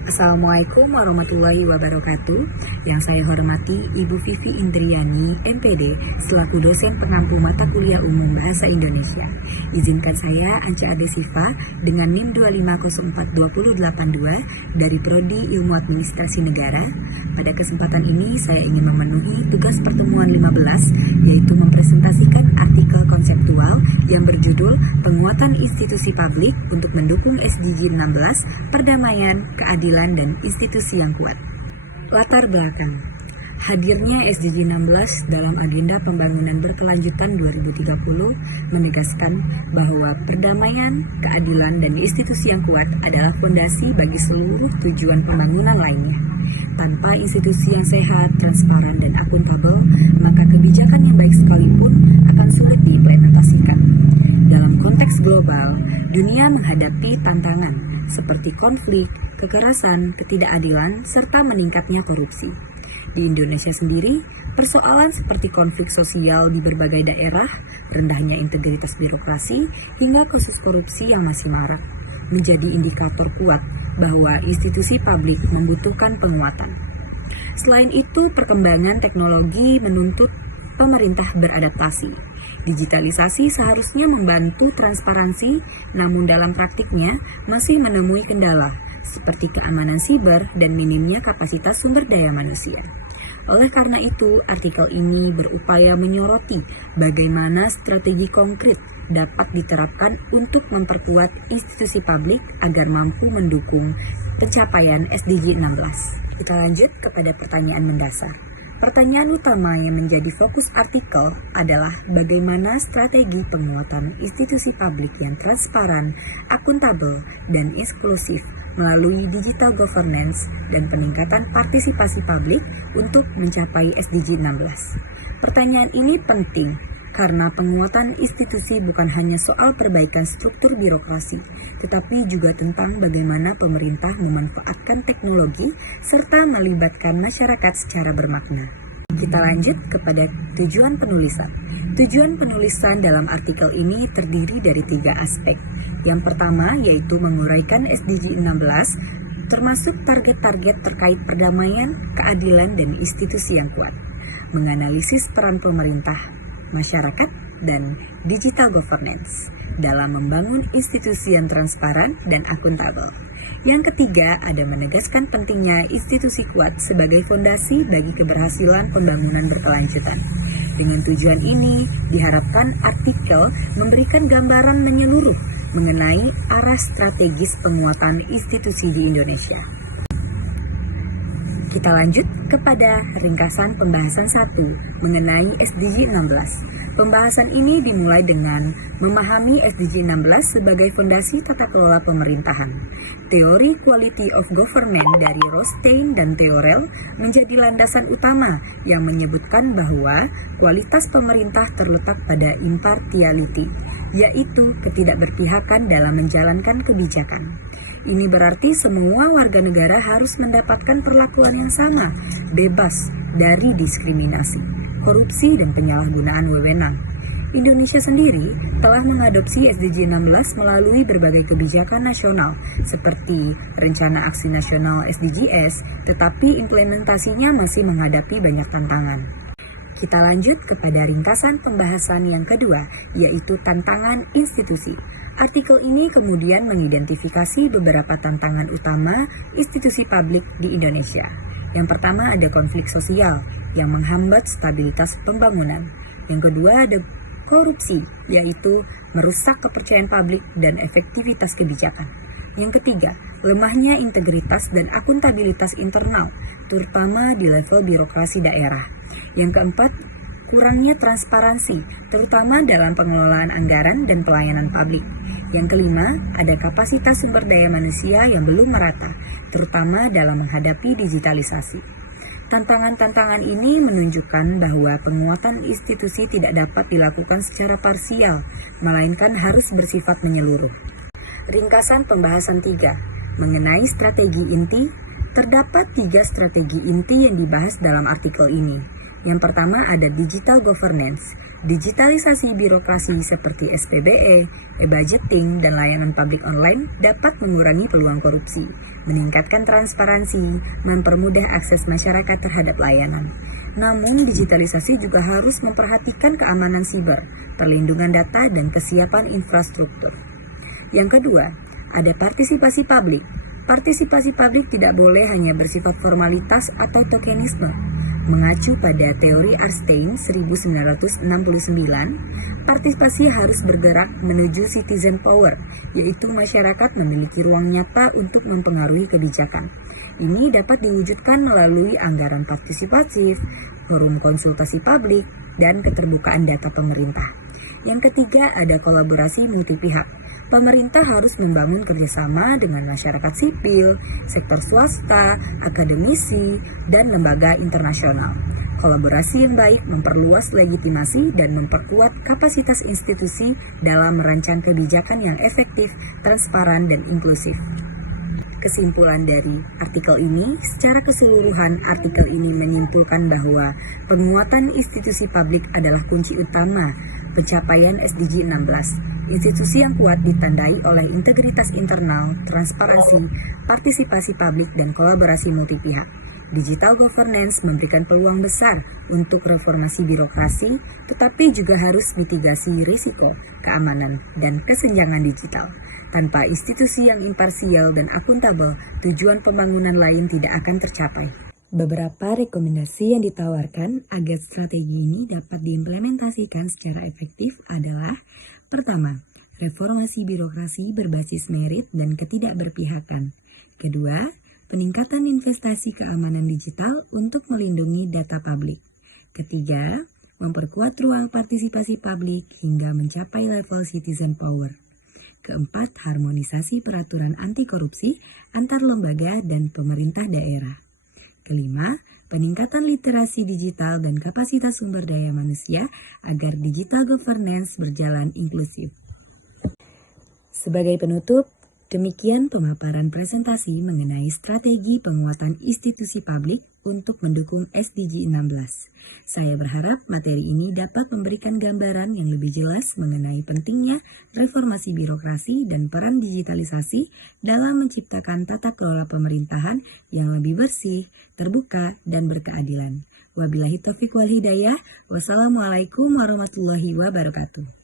Assalamualaikum warahmatullahi wabarakatuh. Yang saya hormati Ibu Vivi Indriani, MPD, selaku dosen pengampu mata kuliah umum Bahasa Indonesia. Izinkan saya, Ance Adesiva, dengan NIM 2504282 dari Prodi Ilmu Administrasi Negara. Pada kesempatan ini, saya ingin memenuhi tugas pertemuan 15, yaitu mempresentasikan artikel konseptual yang berjudul Penguatan Institusi Publik untuk Mendukung SDG 16, Perdamaian, Keadilan, dan Institusi yang Kuat. Latar belakang. Hadirnya SDG 16 dalam agenda pembangunan berkelanjutan 2030 menegaskan bahwa perdamaian, keadilan, dan institusi yang kuat adalah fondasi bagi seluruh tujuan pembangunan lainnya. Tanpa institusi yang sehat, transparan, dan akuntabel, maka kebijakan yang baik sekalipun akan sulit diimplementasikan. Dalam konteks global, dunia menghadapi tantangan seperti konflik, kekerasan, ketidakadilan, serta meningkatnya korupsi. Di Indonesia sendiri, persoalan seperti konflik sosial di berbagai daerah, rendahnya integritas birokrasi, hingga kasus korupsi yang masih marak, menjadi indikator kuat bahwa institusi publik membutuhkan penguatan. Selain itu, perkembangan teknologi menuntut pemerintah beradaptasi. Digitalisasi seharusnya membantu transparansi, namun dalam praktiknya masih menemui kendala, seperti keamanan siber dan minimnya kapasitas sumber daya manusia. Oleh karena itu, artikel ini berupaya menyoroti bagaimana strategi konkret dapat diterapkan untuk memperkuat institusi publik agar mampu mendukung pencapaian SDG 16. Kita lanjut kepada pertanyaan mendasar. Pertanyaan utama yang menjadi fokus artikel adalah bagaimana strategi penguatan institusi publik yang transparan, akuntabel, dan inklusif melalui digital governance dan peningkatan partisipasi publik untuk mencapai SDG 16. Pertanyaan ini penting karena penguatan institusi bukan hanya soal perbaikan struktur birokrasi, tetapi juga tentang bagaimana pemerintah memanfaatkan teknologi serta melibatkan masyarakat secara bermakna. Kita lanjut kepada tujuan penulisan. Tujuan penulisan dalam artikel ini terdiri dari 3 aspek. Yang pertama yaitu menguraikan SDG 16, termasuk target-target terkait perdamaian, keadilan, dan institusi yang kuat. Menganalisis peran pemerintah, masyarakat, dan digital governance dalam membangun institusi yang transparan dan akuntabel. Yang ketiga, ada menegaskan pentingnya institusi kuat sebagai fondasi bagi keberhasilan pembangunan berkelanjutan. Dengan tujuan ini, diharapkan artikel memberikan gambaran menyeluruh mengenai arah strategis penguatan institusi di Indonesia. Kita lanjut kepada ringkasan pembahasan 1 mengenai SDG 16. Pembahasan ini dimulai dengan memahami SDG 16 sebagai fondasi tata kelola pemerintahan. Teori Quality of Government dari Rothstein dan Theorel menjadi landasan utama yang menyebutkan bahwa kualitas pemerintah terletak pada impartiality, yaitu ketidakberpihakan dalam menjalankan kebijakan. Ini berarti semua warga negara harus mendapatkan perlakuan yang sama, bebas dari diskriminasi, korupsi, dan penyalahgunaan wewenang. Indonesia sendiri telah mengadopsi SDG 16 melalui berbagai kebijakan nasional seperti Rencana Aksi Nasional SDGs, tetapi implementasinya masih menghadapi banyak tantangan. Kita lanjut kepada ringkasan pembahasan yang kedua, yaitu tantangan institusi. Artikel ini kemudian mengidentifikasi beberapa tantangan utama institusi publik di Indonesia. Yang pertama ada konflik sosial yang menghambat stabilitas pembangunan. Yang kedua ada korupsi, yaitu merusak kepercayaan publik dan efektivitas kebijakan. Yang ketiga, lemahnya integritas dan akuntabilitas internal, terutama di level birokrasi daerah. Yang keempat, kurangnya transparansi, terutama dalam pengelolaan anggaran dan pelayanan publik. Yang kelima, ada kapasitas sumber daya manusia yang belum merata, terutama dalam menghadapi digitalisasi. Tantangan-tantangan ini menunjukkan bahwa penguatan institusi tidak dapat dilakukan secara parsial, melainkan harus bersifat menyeluruh. Ringkasan pembahasan 3 mengenai strategi inti, terdapat 3 strategi inti yang dibahas dalam artikel ini. Yang pertama ada digital governance, Digitalisasi birokrasi seperti SPBE, e-budgeting, dan layanan publik online dapat mengurangi peluang korupsi, meningkatkan transparansi, mempermudah akses masyarakat terhadap layanan. Namun, digitalisasi juga harus memperhatikan keamanan siber, perlindungan data, dan kesiapan infrastruktur. Yang kedua, ada partisipasi publik. Partisipasi publik tidak boleh hanya bersifat formalitas atau tokenisme. Mengacu pada teori Arstein 1969, partisipasi harus bergerak menuju citizen power, yaitu masyarakat memiliki ruang nyata untuk mempengaruhi kebijakan. Ini dapat diwujudkan melalui anggaran partisipatif, forum konsultasi publik, dan keterbukaan data pemerintah. Yang ketiga, ada kolaborasi multi pihak. Pemerintah harus membangun kerjasama dengan masyarakat sipil, sektor swasta, akademisi, dan lembaga internasional. Kolaborasi yang baik memperluas legitimasi dan memperkuat kapasitas institusi dalam merancang kebijakan yang efektif, transparan, dan inklusif. Kesimpulan dari artikel ini, secara keseluruhan artikel ini menyimpulkan bahwa penguatan institusi publik adalah kunci utama pencapaian SDG 16. Institusi yang kuat ditandai oleh integritas internal, transparansi, partisipasi publik, dan kolaborasi multi pihak. Digital governance memberikan peluang besar untuk reformasi birokrasi, tetapi juga harus mitigasi risiko, keamanan, dan kesenjangan digital. Tanpa institusi yang imparsial dan akuntabel, tujuan pembangunan lain tidak akan tercapai. Beberapa rekomendasi yang ditawarkan agar strategi ini dapat diimplementasikan secara efektif adalah: pertama, reformasi birokrasi berbasis merit dan ketidakberpihakan. Kedua, peningkatan investasi keamanan digital untuk melindungi data publik. Ketiga, memperkuat ruang partisipasi publik hingga mencapai level citizen power. Keempat, harmonisasi peraturan anti korupsi antar lembaga dan pemerintah daerah. Kelima, peningkatan literasi digital dan kapasitas sumber daya manusia agar digital governance berjalan inklusif. Sebagai penutup, demikian pemaparan presentasi mengenai strategi penguatan institusi publik untuk mendukung SDG 16. Saya berharap materi ini dapat memberikan gambaran yang lebih jelas mengenai pentingnya reformasi birokrasi dan peran digitalisasi dalam menciptakan tata kelola pemerintahan yang lebih bersih, terbuka, dan berkeadilan. Wabillahi taufiq wal hidayah. Wassalamualaikum warahmatullahi wabarakatuh.